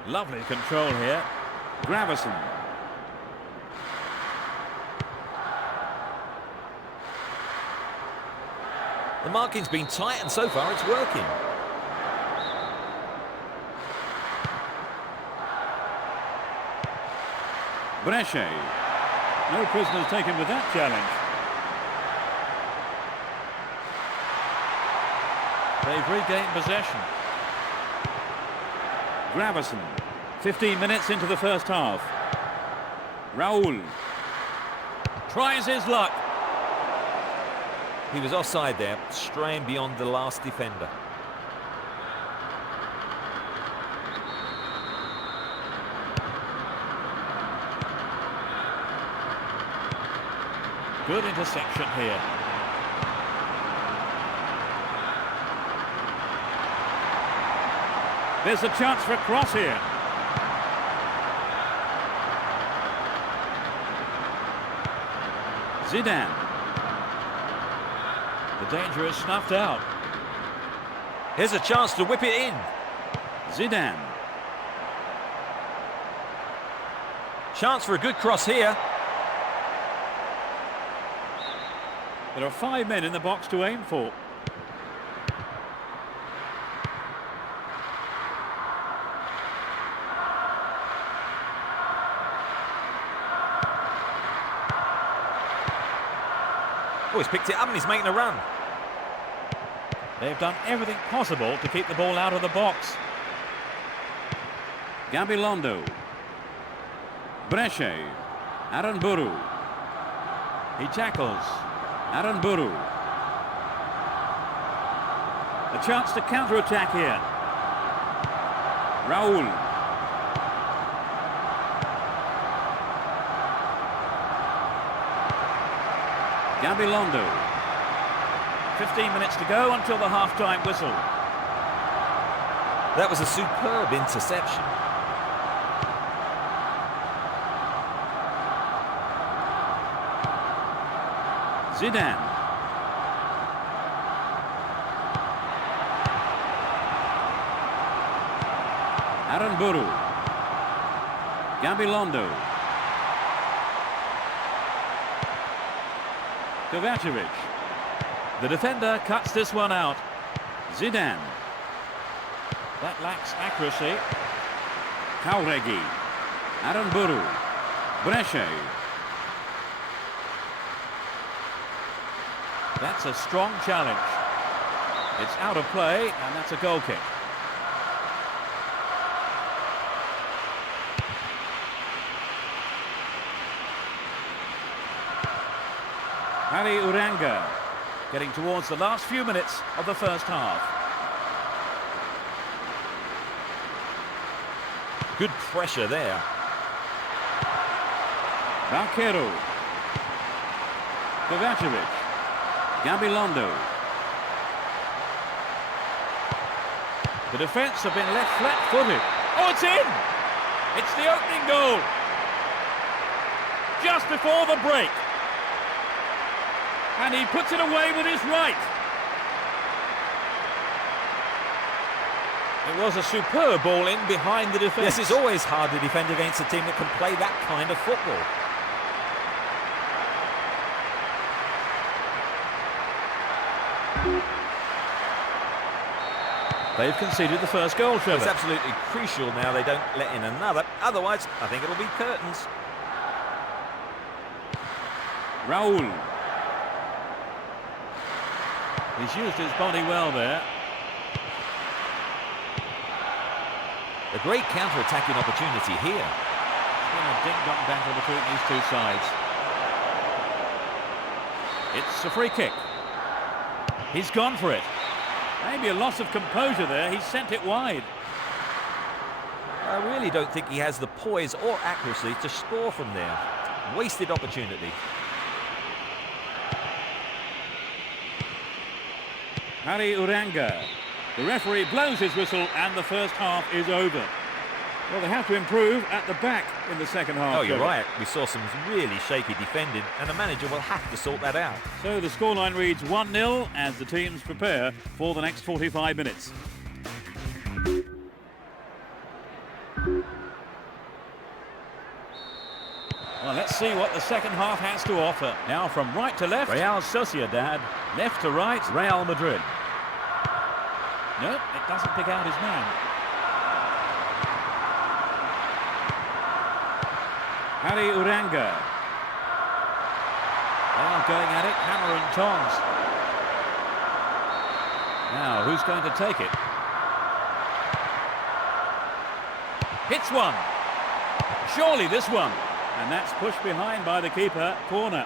Lovely control here. Gravison. The marking's been tight and so far it's working. Brescia. No prisoners taken with that challenge. They've regained possession. Gravison. 15 minutes into the first half. Raul. Tries his luck. He was offside there, straying beyond the last defender. Good interception here. There's a chance for a cross here. Zidane. The danger is snuffed out. Here's a chance to whip it in. Zidane. Chance for a good cross here. There are 5 men in the box to aim for. Oh, he's picked it up and he's making a run. They've done everything possible to keep the ball out of the box. Gabilondo. Brescia. Aranburu. He tackles. Aranburu. A chance to counter-attack here. Raul. Gabilondo. 15 minutes to go until the half-time whistle. That was a superb interception. Zidane. Aranburu. Gabilondo. Kovacevic. The defender cuts this one out. Zidane. That lacks accuracy. Jauregui. Aranburu. Brescia. That's a strong challenge. It's out of play, and that's a goal kick. Ali Uranga getting towards the last few minutes of the first half. Good pressure there. Valquero. Kovacevic. Gabilondo. The defence have been left flat-footed. Oh, it's in! It's the opening goal. Just before the break. And he puts it away with his right. It was a superb ball in behind the defence. Yes, it's always hard to defend against a team that can play that kind of football. They've conceded the first goal, Trevor. It's absolutely crucial now they don't let in another. Otherwise, I think it'll be curtains. Raul. He's used his body well there. A great counter-attacking opportunity here. It's been a ding-dong battle between these two sides. It's a free kick. He's gone for it. Maybe a loss of composure there. He's sent it wide. I really don't think he has the poise or accuracy to score from there. Wasted opportunity. Ali Uranga. The referee blows his whistle and the first half is over. Well, they have to improve at the back in the second half. Oh, you're right. We saw some really shaky defending and the manager will have to sort that out. So the scoreline reads 1-0 as the teams prepare for the next 45 minutes. Well, let's see what the second half has to offer. Now from right to left, Real Sociedad. Left to right, Real Madrid. Nope, it doesn't pick out his man. Ali Uranga. They are going at it, hammer and tongs. Now, who's going to take it? Hits one. Surely this one. And that's pushed behind by the keeper. Corner.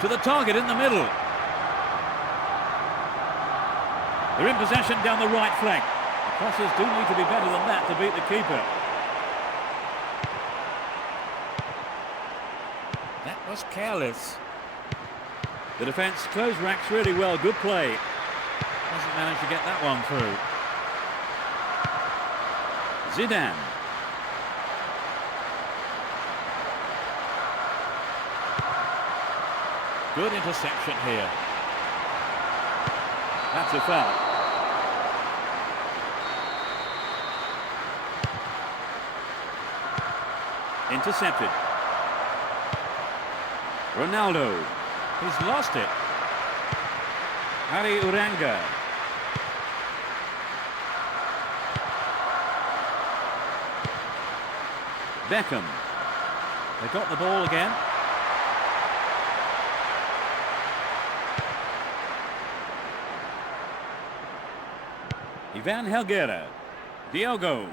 To the target in the middle. They're in possession down the right flank. The crosses do need to be better than that to beat the keeper. That was careless. The defence closed ranks really well. Good play. Doesn't manage to get that one through. Zidane. Good interception here. That's a foul. Intercepted. Ronaldo. He's lost it. Ali Uranga. Beckham. They got the ball again. Ivan Helguera. Diogo.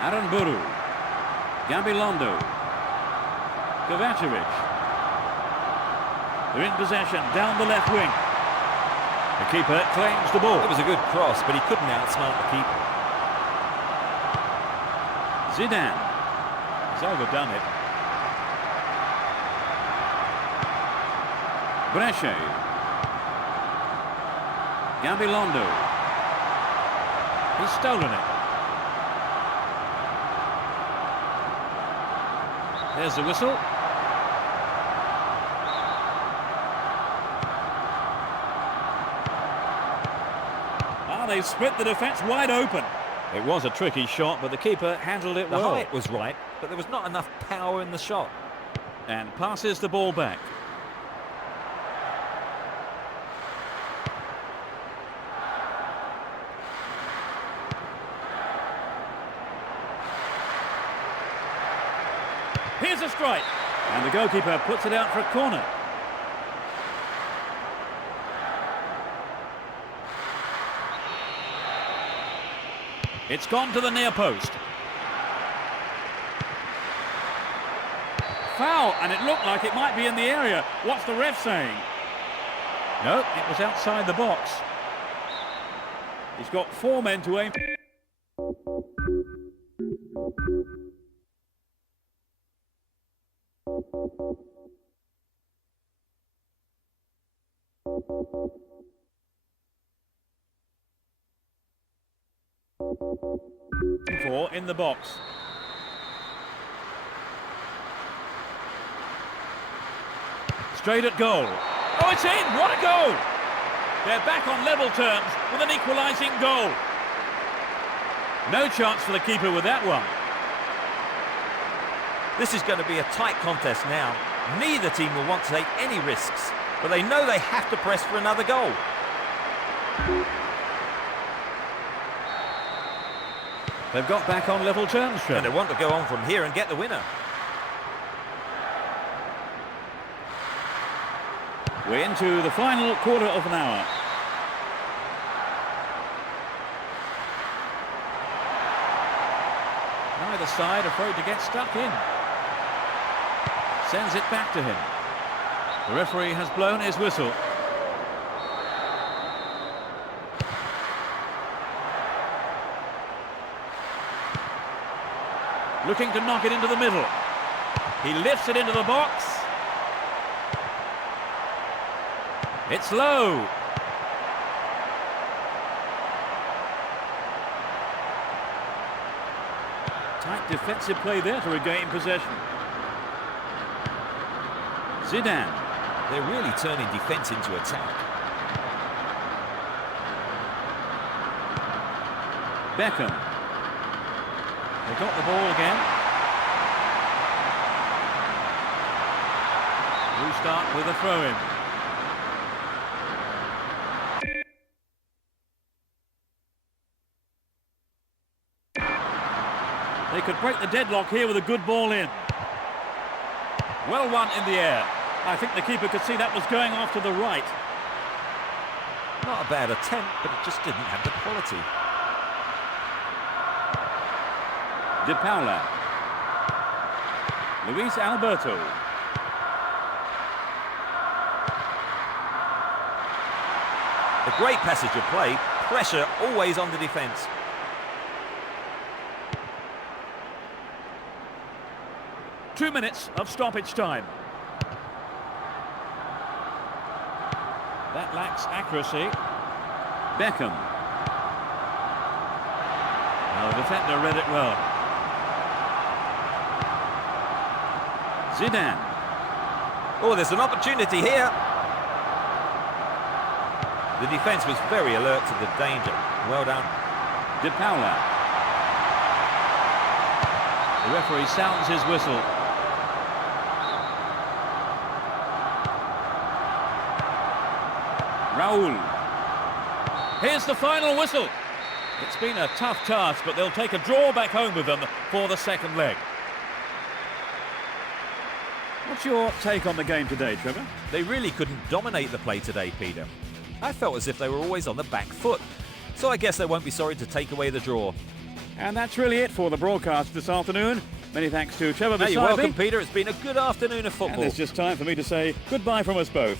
Aranburu. Gabilondo. Kovacevic. They're in possession down the left wing. The keeper claims the ball. It was a good cross, but he couldn't outsmart the keeper. Zidane. He's overdone it. Brescia. Gabilondo. He's stolen it. There's the whistle. They've split the defence wide open. It was a tricky shot, but the keeper handled it well. The height was right, but there was not enough power in the shot. And passes the ball back. Here's a strike. And the goalkeeper puts it out for a corner. It's gone to the near post. Foul, and it looked like it might be in the area. What's the ref saying? No, it was outside the box. He's got 4 men to aim. For in the box. Straight at goal. Oh, it's in! What a goal! They're back on level terms with an equalising goal. No chance for the keeper with that one. This is going to be a tight contest now. Neither team will want to take any risks, but they know they have to press for another goal. They've got back on level terms, Trevor. And they want to go on from here and get the winner. We're into the final quarter of an hour. Neither side afraid to get stuck in. Sends it back to him. The referee has blown his whistle. Looking to knock it into the middle. He lifts it into the box. It's low. Tight defensive play there to regain possession. Zidane. They're really turning defence into attack. Beckham. They got the ball again. Restart with a throw-in. They could break the deadlock here with a good ball in. Well won in the air. I think the keeper could see that was going off to the right. Not a bad attempt, but it just didn't have the quality. De Paula. Luis Alberto. A great passage of play. Pressure always on the defence. Two minutes of stoppage time. That lacks accuracy. Beckham. Now the defender read it well. Zidane. Oh, there's an opportunity here. The defence was very alert to the danger. Well done. De Paula. The referee sounds his whistle. Raul. Here's the final whistle. It's been a tough task, but they'll take a draw back home with them for the second leg. What's your take on the game today, Trevor? They really couldn't dominate the play today, Peter. I felt as if they were always on the back foot. So I guess they won't be sorry to take away the draw. And that's really it for the broadcast this afternoon. Many thanks to Trevor Basabe. You're welcome, Peter. It's been a good afternoon of football. And it's just time for me to say goodbye from us both.